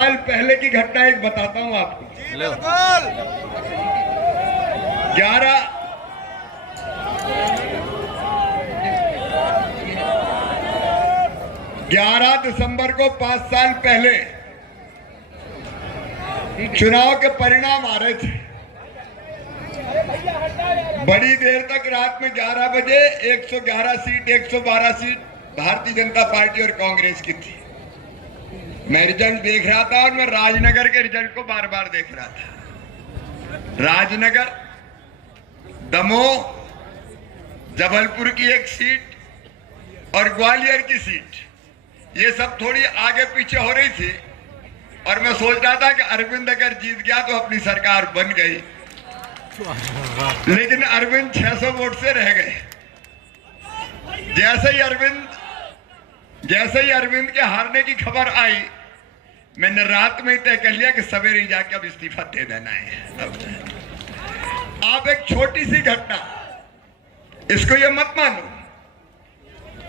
साल पहले की घटना एक बताता हूं आपको। 11 दिसंबर को 5 साल पहले चुनाव के परिणाम आ रहे थे। बड़ी देर तक रात में 11 बजे 111 seat 112 seat Bharatiya Janata party और कांग्रेस की थी। मैं रिजल्ट देख रहा था और मैं राजनगर के रिजल्ट को बार बार देख रहा था। राजनगर, दमोह, जबलपुर की एक सीट और ग्वालियर की सीट, ये सब थोड़ी आगे पीछे हो रही थी और मैं सोच रहा था कि अरविंद अगर जीत गया तो अपनी सरकार बन गई, लेकिन अरविंद 600 वोट से रह गए। जैसे ही अरविंद के हारने की खबर आई, मैंने रात में ही तय कर लिया कि सवेरे ही जाके अब इस्तीफा दे देना है। आप एक छोटी सी घटना, इसको ये मत मानो,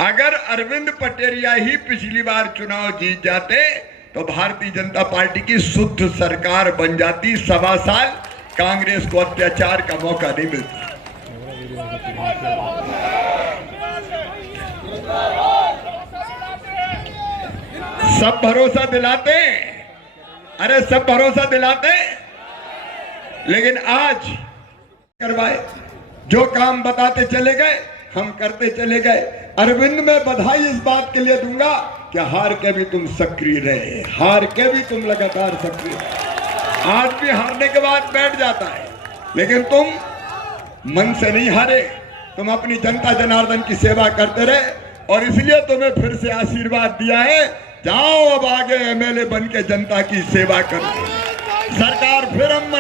अगर अरविंद पटेरिया ही पिछली बार चुनाव जीत जाते तो भारतीय जनता पार्टी की शुद्ध सरकार बन जाती। 1.25 साल कांग्रेस को अत्याचार का मौका नहीं मिलता। सब भरोसा दिलाते, अरे सब भरोसा दिलाते, लेकिन आज करवाए, जो काम बताते चले गए हम करते चले गए। अरविंद में बधाई इस बात के लिए दूंगा कि हार के भी तुम सक्रिय रहे, हार के भी तुम लगातार सक्रिय रहे। आज भी हारने के बाद बैठ जाता है, लेकिन तुम मन से नहीं हारे, तुम अपनी जनता जनार्दन की सेवा करते रहे और इसलिए तुम्हें फिर से आशीर्वाद दिया है। जाओ अब आगे एमएलए बन के जनता की सेवा करो। सरकार फिर हम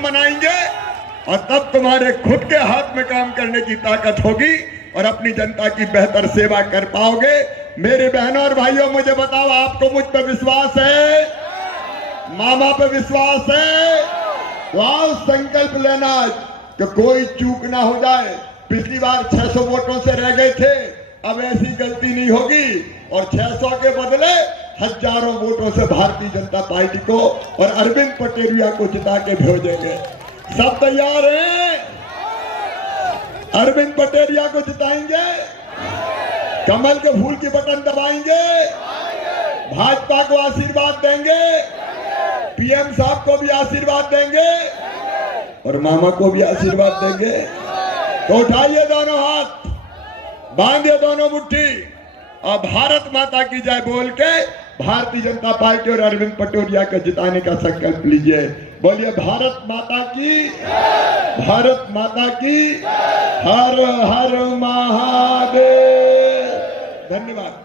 बनाएंगे और तब तुम्हारे खुद के हाथ में काम करने की ताकत होगी और अपनी जनता की बेहतर सेवा कर पाओगे। मेरे बहनों और भाइयों, मुझे बताओ, आपको मुझ पे विश्वास है? मामा पे विश्वास है? तो आओ संकल्प लेना कि कोई चूक ना हो जाए। पिछली बार 600 वोटों से रह गए थे, अब ऐसी गलती नहीं होगी और 600 के बदले हजारों वोटों से भारतीय जनता पार्टी को और अरविंद पटेरिया को जिता के भेजेंगे। सब तैयार हैं? अरविंद पटेरिया को जिताएंगे, कमल के फूल की बटन दबाएंगे, भाजपा को आशीर्वाद देंगे, पीएम साहब को भी आशीर्वाद देंगे और मामा को भी आशीर्वाद देंगे। तो उठाइए दोनों हाथ, बांधिए दोनों मुट्ठी और भारत माता की जय बोल के भारतीय जनता पार्टी और अरविंद पटेरिया को जिताने का संकल्प लीजिए। बोलिए भारत माता की, भारत माता की, हर हर महादेव। धन्यवाद।